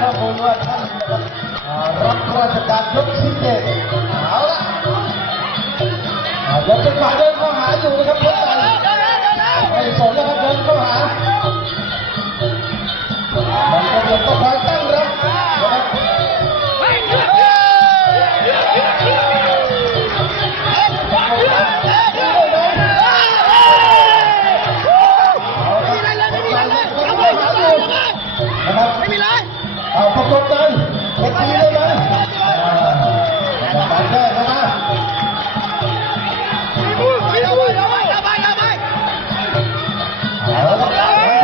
ข้อมูลว่าท่านรับราชการยกที่7เอาละยกเป็นฝ่ายเดินเข้าหาอยู่นะครับเพชรไทยไม่สนนะครับเดินเข้าหามันก็ยังต้องคอยตั้งรับนะครับไม่มีไรเอาประกบกันเล็กทีได้ไหมไปแค่แล้วนะเอาละเ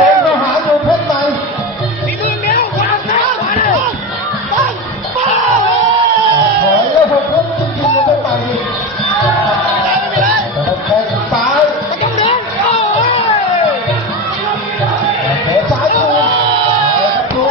ดินเข้าหาอยู่เพชรใหม่ถอยแล้วหกล้มจริงๆเลยเพชรใหม่แต่แทงซ้ายเตะซ้ายดู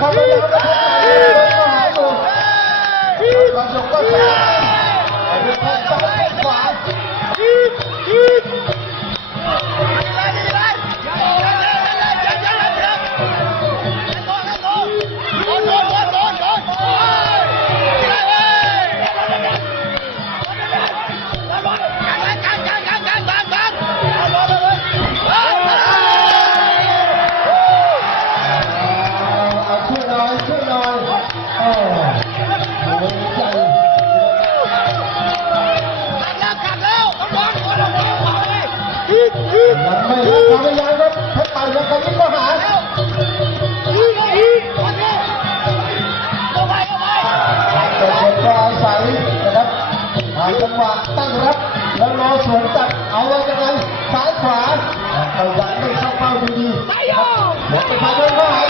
ความพยายามนะครับก็หาอยู่ความสุขก็สำคัญเอาด้วยแข้งซ้ายขวายังไม่ได้ความพยายามครับเพชรใหม่ยังคงยิ่งก็หาแต่เด็กก็อาศัยนะครับหาจังหวะตั้งรับแล้วรอสวนจัดเอาไว้ยังไงซ้ายขวาเอายันไม่เข้าเป้าดีๆหมดไปทางเดินเข้าหา